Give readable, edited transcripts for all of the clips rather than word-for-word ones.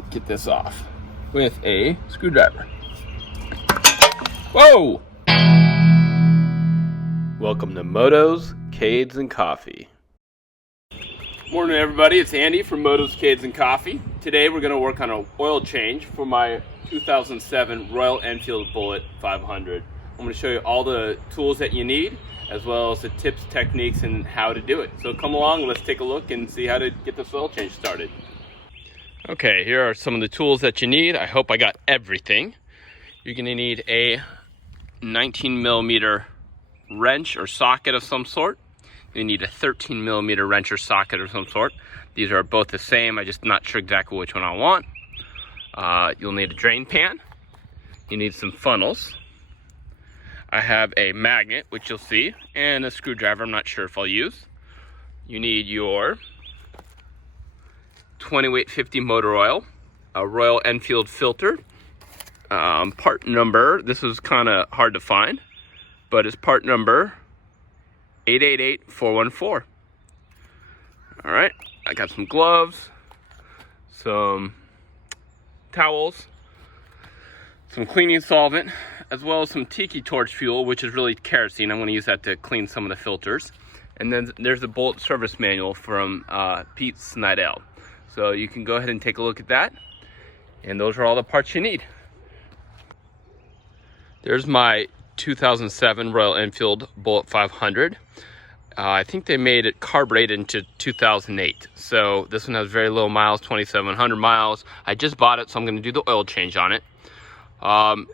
can get this off with a screwdriver. Whoa! Welcome to Motos, Cades, and Coffee. Morning everybody, it's Andy from Motos, Cades, and Coffee. Today we're going to work on an oil change for my 2007 Royal Enfield Bullet 500. I'm going to show you all the tools that you need, as well as the tips, techniques, and how to do it. So come along, let's take a look and see how to get this oil change started. Okay, here are some of the tools that you need. I hope I got everything. You're going to need a 19 millimeter wrench or socket of some sort. You need a 13 millimeter wrench or socket of some sort. These are both the same, I'm just not sure exactly which one I want. You'll need a drain pan. You need some funnels. I have a magnet, which you'll see, and a screwdriver I'm not sure if I'll use. You need your 20 weight 50 motor oil, a Royal Enfield filter, part number, this is kind of hard to find, but it's part number 888414. All right, I got some gloves, some towels, some cleaning solvent, as well as some tiki torch fuel, which is really kerosene. I'm going to use that to clean some of the filters. And then there's a Bullet service manual from Pete Snydell. So you can go ahead and take a look at that. And those are all the parts you need. There's my 2007 Royal Enfield Bullet 500. I think they made it carbureted into 2008. So this one has very low miles, 2,700 miles. I just bought it, so I'm going to do the oil change on it.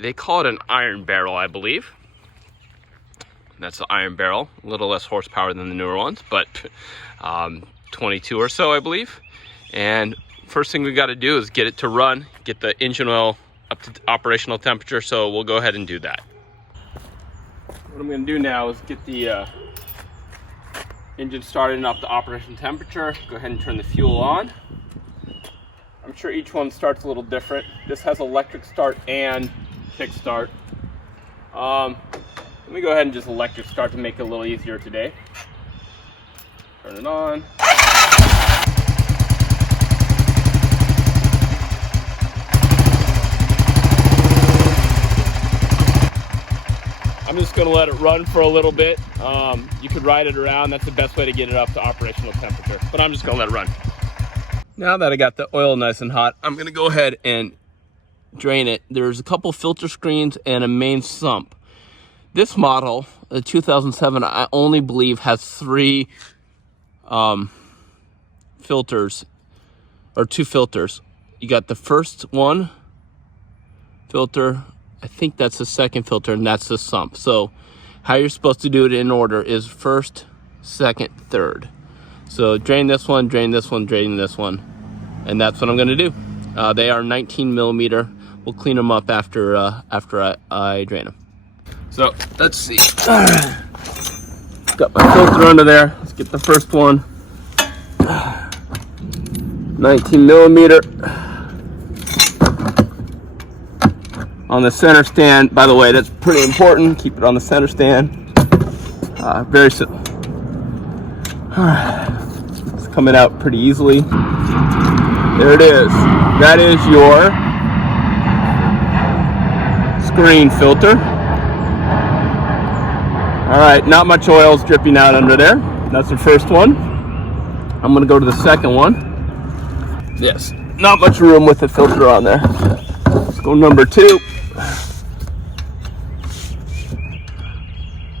They call it an iron barrel, I believe. That's the iron barrel, a little less horsepower than the newer ones, but 22 or so, I believe. And first thing we got to do is get it to run, get the engine oil up to operational temperature, so we'll go ahead and do that. What I'm going to do now is get the engine started and up to operational temperature. Go ahead and turn the fuel on. I'm sure each one starts a little different. This has electric start and kick start. Let me go ahead and just electric start to make it a little easier today. Turn it on. I'm just going to let it run for a little bit. You could ride it around. That's the best way to get it up to operational temperature. But I'm just going to let it run. Now that I got the oil nice and hot, I'm going to go ahead and drain it. There's a couple filter screens and a main sump. This model, the 2007, I only believe has 3 filters, or 2 filters. You got the first one filter, I think that's the second filter, and that's the sump. So how you're supposed to do it in order is first, second, third. So drain this one, drain this one, drain this one, and that's what I'm going to do. They are 19 millimeter. We'll clean them up after I drain them. So let's see. Got my filter under there. Let's get the first one. 19 millimeter. On the center stand, by the way, that's pretty important. Keep it on the center stand. Very simple. It's coming out pretty easily. There it is. That is your screen filter. All right, not much oil is dripping out under there. That's the first one. I'm gonna go to the second one. Yes, not much room with the filter on there. Let's go number 2.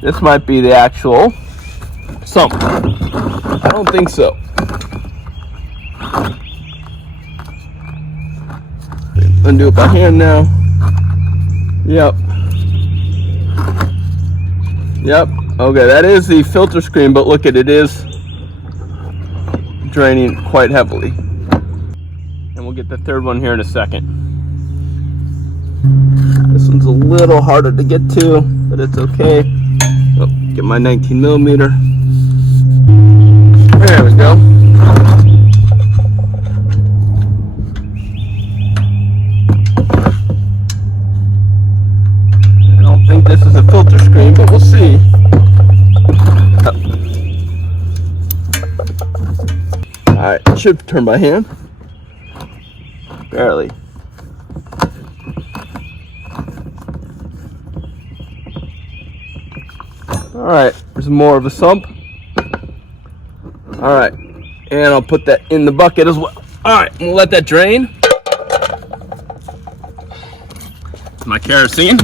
This might be the actual sump. I don't think so. Undo it by hand now. Yep. Okay, that is the filter screen, but look at it is draining quite heavily. And we'll get the third one here in a second. This one's a little harder to get to, but it's okay. Oh, get my 19 millimeter. There we go. I don't think this is a filter screen, but we'll see. Alright, should turn by hand. Barely. All right, there's more of a sump. All right, and I'll put that in the bucket as well. All right, we'll let that drain. My kerosene.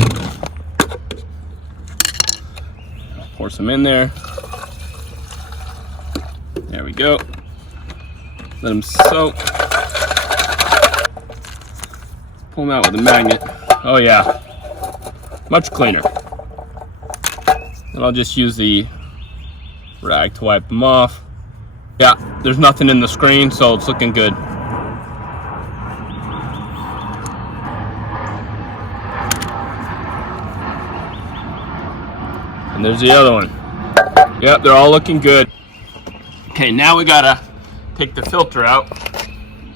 Pour some in there. There we go. Let them soak. Pull them out with a magnet. Oh yeah, much cleaner. And I'll just use the rag to wipe them off. Yeah, there's nothing in the screen, so it's looking good. And there's the other one. Yep, they're all looking good. Okay, now we gotta take the filter out,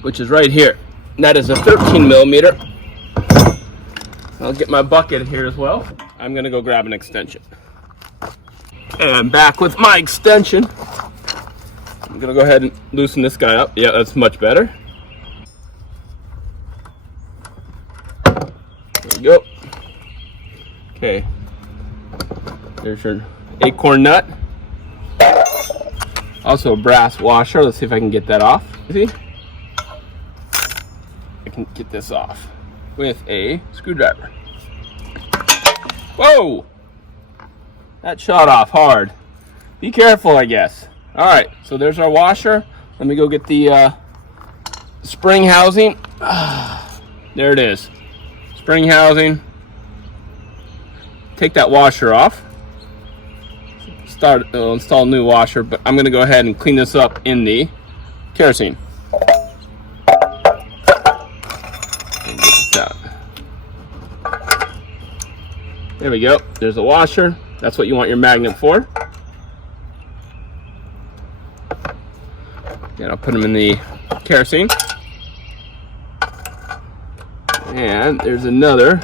which is right here. And that is a 13 millimeter. I'll get my bucket here as well. I'm gonna go grab an extension. And I'm back with my extension. I'm gonna go ahead and loosen this guy up. Yeah, that's much better. There we go. Okay. There's your acorn nut. Also a brass washer. Let's see if I can get that off. See? I can get this off with a screwdriver. Whoa! That shot off hard. Be careful, I guess. All right, so there's our washer. Let me go get the spring housing. There it is. Spring housing. Take that washer off. Install a new washer, but I'm gonna go ahead and clean this up in the kerosene. And get this out. There we go. There's a washer. That's what you want your magnet for. And I'll put them in the kerosene. And there's another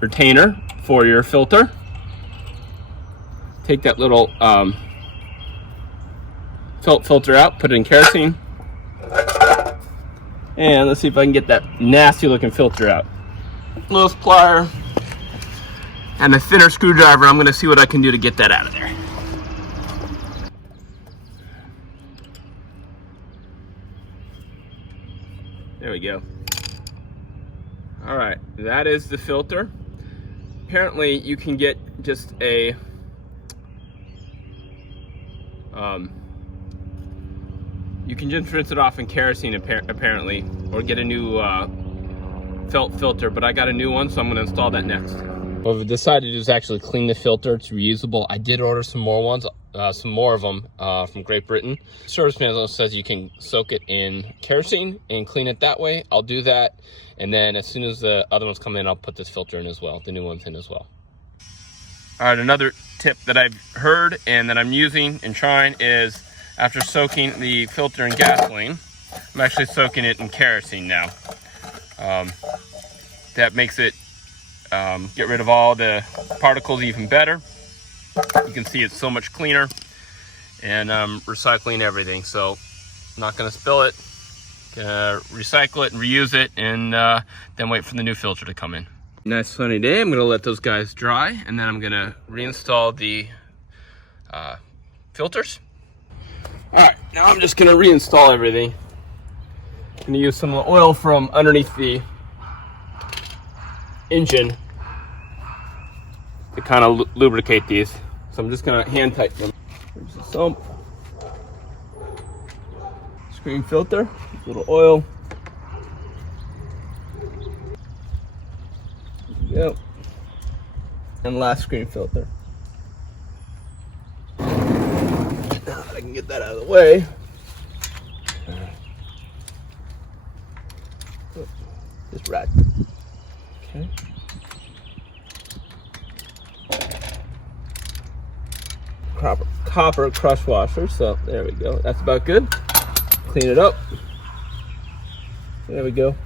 retainer for your filter. Take that little filter out, put it in kerosene. And let's see if I can get that nasty looking filter out. Little plier and a thinner screwdriver. I'm gonna see what I can do to get that out of there. There we go. All right, that is the filter. Apparently you can get just a you can just rinse it off in kerosene apparently, or get a new felt filter, but I got a new one, so I'm gonna install that next. What I've decided to do is actually clean the filter. It's reusable. I did order some more ones, some more of them from Great Britain. Service manual says you can soak it in kerosene and clean it that way. I'll do that, and then as soon as the other ones come in, I'll put this filter in as well, the new ones in as well. All right, another tip that I've heard and that I'm using and trying is after soaking the filter in gasoline, I'm actually soaking it in kerosene now. That makes it get rid of all the particles even better. You can see it's so much cleaner, and recycling everything. So I'm not gonna spill it, gonna recycle it and reuse it, and then wait for the new filter to come in. Nice sunny day. I'm gonna let those guys dry, and then I'm gonna reinstall the filters. All right, now I'm just gonna reinstall everything. I'm gonna use some of the oil from underneath the engine to kind of lubricate these. So I'm just gonna hand tighten them. There's the sump. Screen filter, a little oil. Yep. And last screen filter. Now I can get that out of the way. Just right. Okay. Copper crush washer, so there we go. That's about good. Clean it up. There we go.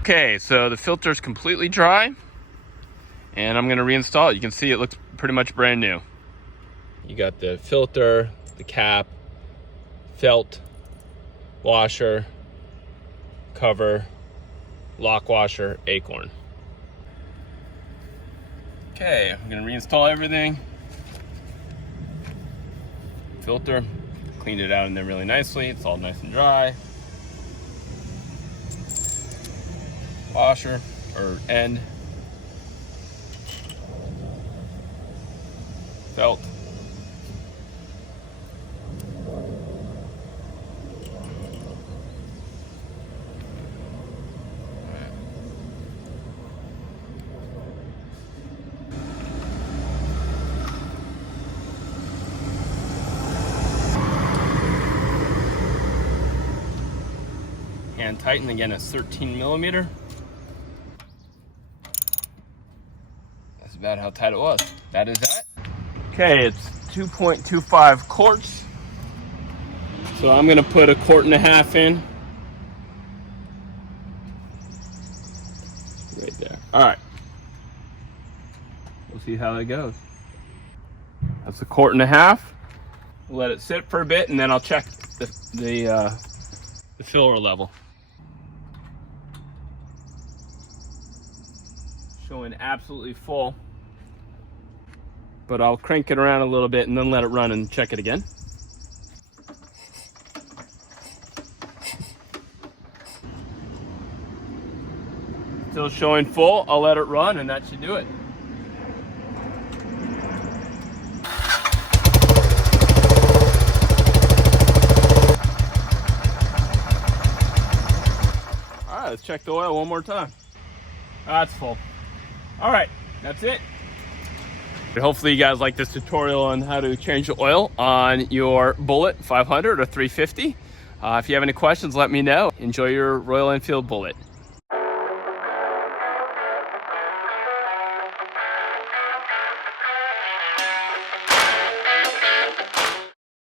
Okay, so the filter's completely dry, and I'm gonna reinstall it. You can see it looks pretty much brand new. You got the filter, the cap, felt, washer, cover, lock washer, acorn. Okay, I'm gonna reinstall everything. Filter, cleaned it out in there really nicely. It's all nice and dry. Washer, or end. Belt. And tighten again, it's 13 millimeter. That's about how tight it was. That is that. Okay, it's 2.25 quarts. So I'm gonna put 1.5 quarts in. Right there. All right. We'll see how that goes. That's 1.5 quarts. We'll let it sit for a bit, and then I'll check the filler level. Showing absolutely full, but I'll crank it around a little bit and then let it run and check it again. Still showing full. I'll let it run and that should do it. All right, let's check the oil one more time. That's full. All right, that's it. Hopefully you guys like this tutorial on how to change the oil on your Bullet 500 or 350. If you have any questions, let me know. Enjoy your Royal Enfield Bullet.